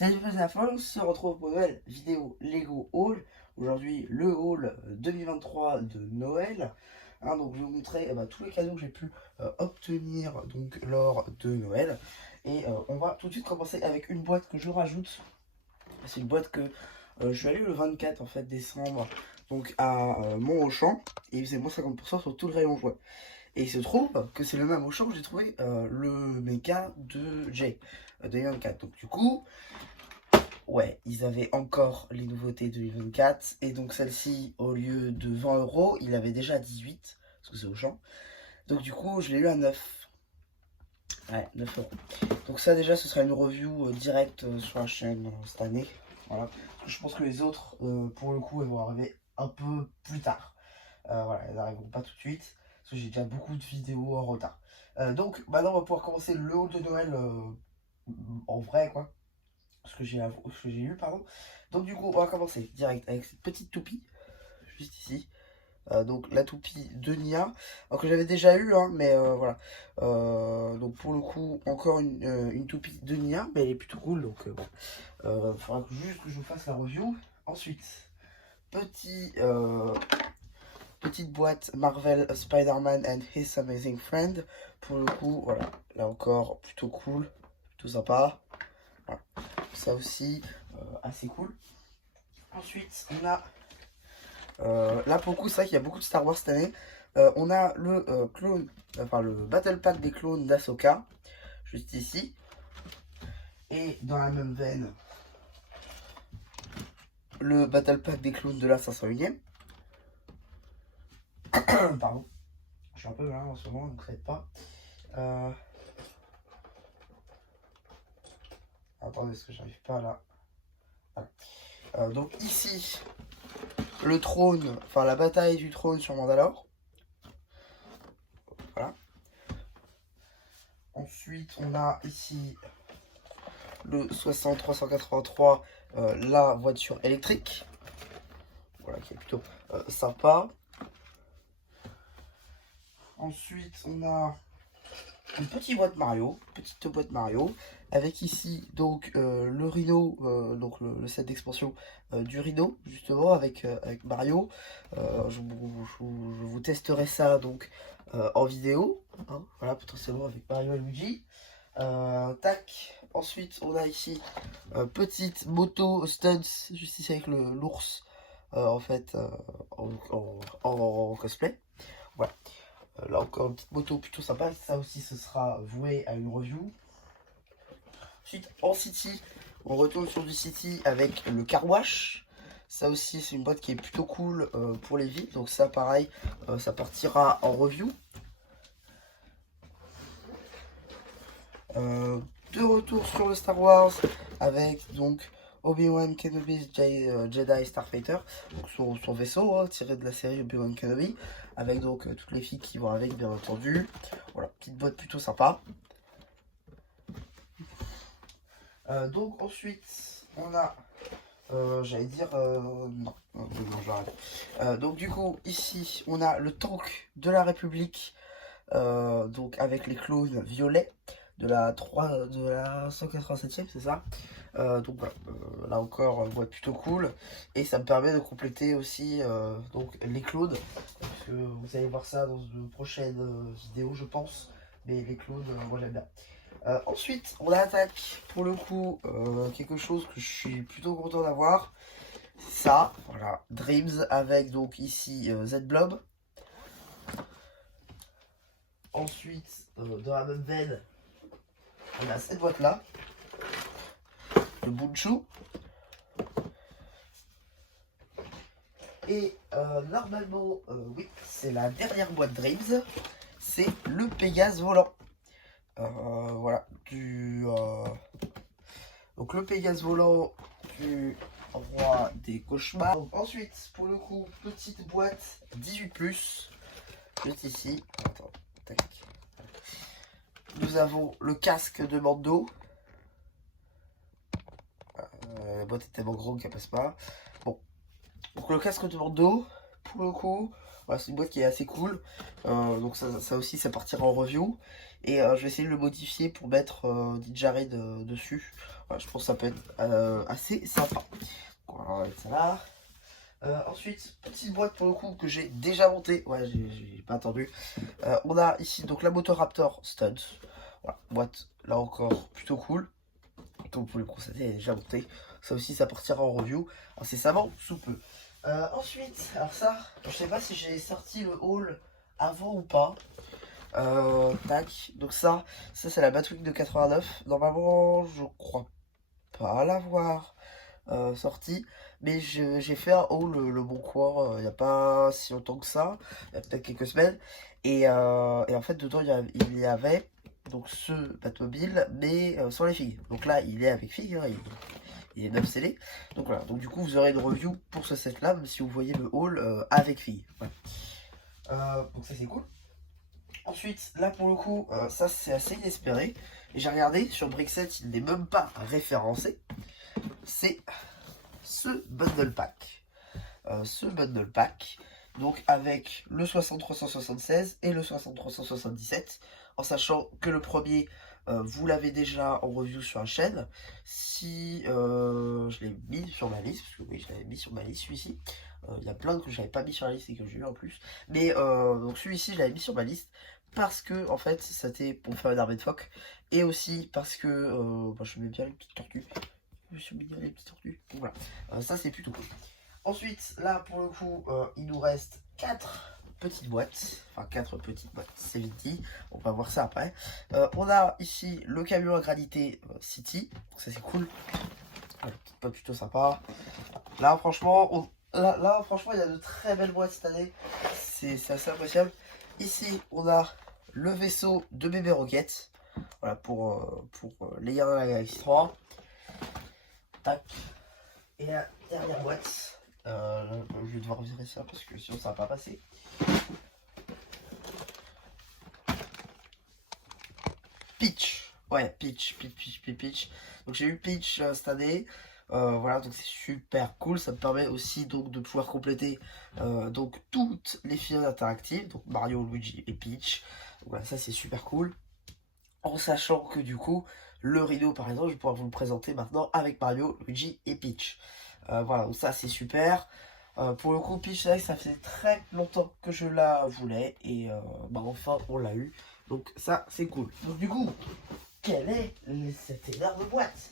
Salut les enfants, on se retrouve pour une nouvelle vidéo Lego Haul. Aujourd'hui, le haul 2023 de Noël. Donc, je vais vous montrer tous les cadeaux que j'ai pu obtenir donc, lors de Noël. Et on va tout de suite commencer avec une boîte que je rajoute. C'est une boîte que je suis allé le 24 en fait, décembre donc à Mont-Auchan. Et il faisait moins 50% sur tout le rayon jouet. Et il se trouve que c'est le même Auchan que j'ai trouvé le méca de Jay 2024. Donc du coup, ouais, ils avaient encore les nouveautés 2024. Et donc celle-ci, au lieu de 20 euros, il avait déjà 18, parce que c'est Auchan. Donc du coup, je l'ai eu à 9. Ouais, 9 euros. Donc ça déjà, ce sera une review directe sur la chaîne cette année. Voilà. Parce que je pense que les autres, pour le coup, elles vont arriver un peu plus tard. Voilà, elles n'arriveront pas tout de suite. Parce que j'ai déjà beaucoup de vidéos en retard. Donc maintenant, on va pouvoir commencer le haul de Noël en vrai, quoi. Ce que j'ai eu, pardon. Donc du coup, on va commencer direct avec cette petite toupie, juste ici. Donc la toupie de Nia, alors que j'avais déjà eu, hein, mais voilà. Donc pour le coup, encore une toupie de Nia, mais elle est plutôt cool, donc bon. Faudra juste que je vous fasse la review. Ensuite, petite boîte Marvel Spider-Man and His Amazing Friend. Pour le coup, voilà, là encore, plutôt cool, plutôt sympa. Voilà. Ça aussi, assez cool. Ensuite, on a là pour le coup, c'est vrai qu'il y a beaucoup de Star Wars cette année. On a le clone, enfin le Battle Pack des clones d'Ahsoka, juste ici. Et dans la même veine, le Battle Pack des clones de la 501ème. Pardon, je suis un peu malade en ce moment, donc ça aide pas. Attendez, est-ce que j'arrive pas là? Voilà. Donc ici, le trône, enfin la bataille du trône sur Mandalore. Voilà. Ensuite, on a ici le 6383, la voiture électrique. Voilà, qui est plutôt sympa. Ensuite, on a une petite boîte Mario, avec ici donc le Rhino, donc le set d'expansion du Rhino, justement, avec Mario. Je vous testerai ça donc en vidéo, hein, voilà, potentiellement avec Mario et Luigi. Tac. Ensuite, on a ici petite moto stunts, juste ici avec l'ours, en fait, en cosplay. Voilà. Là encore, une petite moto plutôt sympa. Ça aussi, ce sera voué à une review. Ensuite, en City, on retourne sur du City avec le Car Wash. Ça aussi, c'est une boîte qui est plutôt cool pour les villes. Donc ça, pareil, ça partira en review. De retour sur le Star Wars avec donc Obi-Wan Kenobi Jedi Starfighter, donc son vaisseau hein, tiré de la série Obi-Wan Kenobi, avec donc toutes les filles qui vont avec, bien entendu. Voilà, petite boîte plutôt sympa. Donc ensuite, on a, j'allais dire, non, j'arrête. Donc du coup, ici, on a le tank de la République, donc avec les clones violets de la 187ème, c'est ça. Donc voilà, là encore, boîte plutôt cool. Et ça me permet de compléter aussi donc les clones. Parce que vous allez voir ça dans une prochaine vidéo, je pense. Mais les clones, moi j'aime bien. Ensuite, on attaque pour le coup quelque chose que je suis plutôt content d'avoir. Ça, voilà, Dreams avec donc ici Z-Blob. Ensuite, dans la même veine, on a cette boîte là, le Bunchu. Et normalement, oui, c'est la dernière boîte Dreams, c'est le Pégase volant. Voilà, donc le Pégase volant du roi des cauchemars. Donc, ensuite, pour le coup, petite boîte 18+, juste ici. Attends, tac. Nous avons le casque de Mando. La boîte est tellement grande qu'elle passe pas. Bon, donc le casque de Mando, pour le coup, voilà, c'est une boîte qui est assez cool. Donc ça aussi, ça partira en review. Et je vais essayer de le modifier pour mettre Didjarid dessus. Voilà, je pense que ça peut être assez sympa. Voilà, on va mettre ça là. Ensuite, petite boîte pour le coup que j'ai déjà montée. Ouais, j'ai pas attendu. On a ici donc la Motoraptor Studs. Voilà, boîte là encore plutôt cool. Comme vous pouvez le constater, elle est déjà montée. Ça aussi, ça partira en review incessamment sous peu. Ensuite, alors ça, je sais pas si j'ai sorti le haul avant ou pas. Tac, donc ça c'est la Batwing de 89. Normalement, je crois pas l'avoir sorti, mais j'ai fait un haul le Bon Coin il n'y a pas si longtemps que ça, il y a peut-être quelques semaines, et en fait dedans il y avait donc ce Batmobile, mais sans les figues. Donc là il est avec figues, hein, il est 9 scellé. Donc voilà, donc du coup vous aurez une review pour ce set là, même si vous voyez le haul avec figues. Voilà. Donc ça c'est cool. Ensuite, là pour le coup, ça c'est assez inespéré. Et j'ai regardé sur Brixet, il n'est même pas référencé. C'est ce bundle pack. Donc avec le 6376 et le 6377. En sachant que le premier, vous l'avez déjà en review sur la chaîne. Si je l'ai mis sur ma liste, parce que oui, je l'avais mis sur ma liste celui-ci. Il y a plein que je n'avais pas mis sur la liste et que j'ai eu en plus. Mais donc celui-ci, je l'avais mis sur ma liste parce que en fait, c'était pour faire une armée de phoques. Et aussi parce que moi, je mets bien les petites tortues. Je suis bien les petites tortues. Donc voilà, ça c'est plutôt cool. Ensuite, là pour le coup, il nous reste 4 petites boîtes. Enfin, 4 petites boîtes CVT. On va voir ça après. On a ici le camion à gravité City. Donc ça c'est cool. Pas plutôt sympa. Là franchement, là, franchement, il y a de très belles boîtes cette année. C'est assez appréciable. Ici, on a le vaisseau de bébé Rocket. Voilà, pour les Gardiens de la Galaxie 3. Tac. Et la dernière boîte. Je vais devoir virer ça parce que sinon ça va pas passer. Peach. Ouais, Peach. Donc j'ai eu Peach cette année. Voilà, donc c'est super cool. Ça me permet aussi donc de pouvoir compléter donc toutes les figurines interactives. Donc Mario, Luigi et Peach. Donc, voilà, ça c'est super cool. En sachant que du coup, le Rhino par exemple, je vais pouvoir vous le présenter maintenant avec Mario, Luigi et Peach. Voilà, donc ça c'est super. Pour le coup, Peach, c'est vrai que ça faisait très longtemps que je la voulais. Et bah enfin, on l'a eu. Donc ça, c'est cool. Donc du coup, quelle est cette énorme boîte?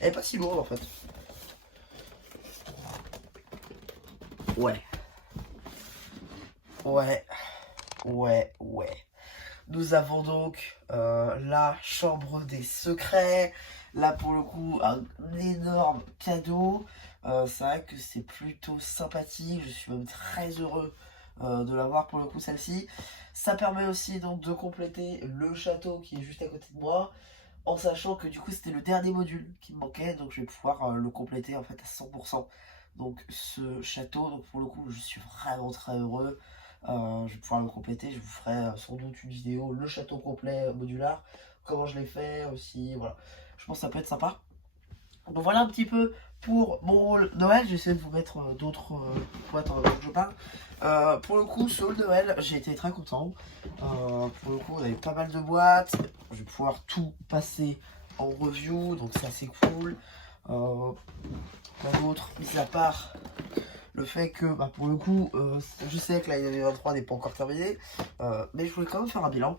Elle est pas si lourde en fait. Ouais. Ouais. Ouais. Nous avons donc la chambre des secrets. Là pour le coup un énorme cadeau. C'est vrai que c'est plutôt sympathique. Je suis même très heureux de l'avoir pour le coup celle-ci. Ça permet aussi donc de compléter le château qui est juste à côté de moi. En sachant que du coup c'était le dernier module qui me manquait. Donc je vais pouvoir le compléter en fait à 100%. Donc ce château, donc pour le coup je suis vraiment très heureux. Je vais pouvoir le compléter, je vous ferai sans doute une vidéo, le château complet modular, comment je l'ai fait aussi, voilà. Je pense que ça peut être sympa. Donc voilà un petit peu pour mon haul Noël, j'essaie de vous mettre d'autres boîtes en que je parle. Pour le coup, ce haul Noël, j'ai été très content. Pour le coup, on avait pas mal de boîtes, je vais pouvoir tout passer en review, donc c'est assez cool. Pas d'autre, mis à part le fait que, bah, pour le coup, je sais que l'année 2023 n'est pas encore terminée, mais je voulais quand même faire un bilan.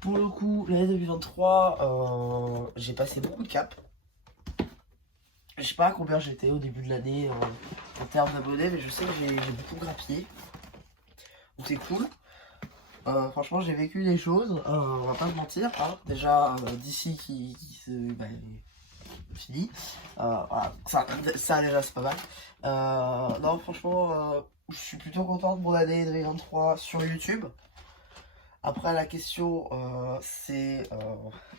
Pour le coup, l'année 2023, j'ai passé beaucoup de caps. Je sais pas à combien j'étais au début de l'année en termes d'abonnés, mais je sais que j'ai beaucoup grappillé. Donc c'est cool. Franchement, j'ai vécu des choses, on va pas se mentir. Hein. Déjà, d'ici qui se... Bah, fini. Voilà, ça déjà c'est pas mal. Non franchement je suis plutôt content de mon année 2023 sur YouTube. Après la question c'est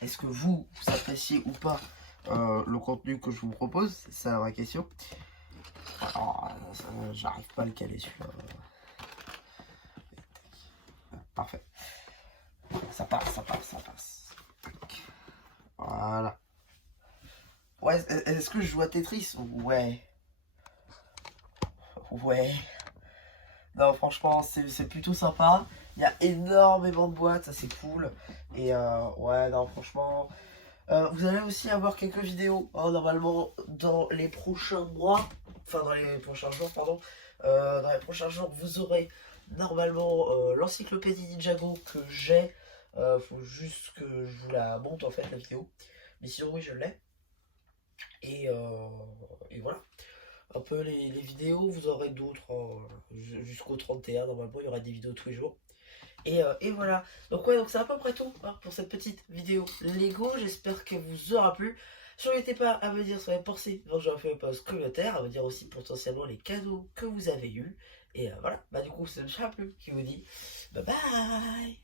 est-ce que vous appréciez ou pas le contenu que je vous propose, c'est ça la vraie question. Alors j'arrive pas à le caler sur parfait. Ça passe. Voilà. Ouais, est-ce que je joue à Tetris? Ouais. Non, franchement, c'est plutôt sympa. Il y a énormément de boîtes, ça c'est cool. Et ouais, non, franchement. Vous allez aussi avoir quelques vidéos, hein, normalement, dans les prochains mois. Enfin, dans les prochains jours, pardon. Dans les prochains jours, vous aurez normalement l'encyclopédie Ninjago que j'ai. Faut juste que je vous la monte en fait, la vidéo. Mais sinon, oui, je l'ai. Et, voilà. Un peu les vidéos, vous aurez d'autres jusqu'au 31. Normalement, il y aura des vidéos tous les jours. Et voilà. Donc ouais, donc c'est à peu près tout, hein, pour cette petite vidéo Lego. J'espère qu'elle vous aura plu. N'hésitez pas à me dire ce que vous avez pensé quand j'aurai fait un post commentaire, à me dire aussi potentiellement les cadeaux que vous avez eus. Et voilà, bah du coup c'est le Chapeau qui vous dit bye bye.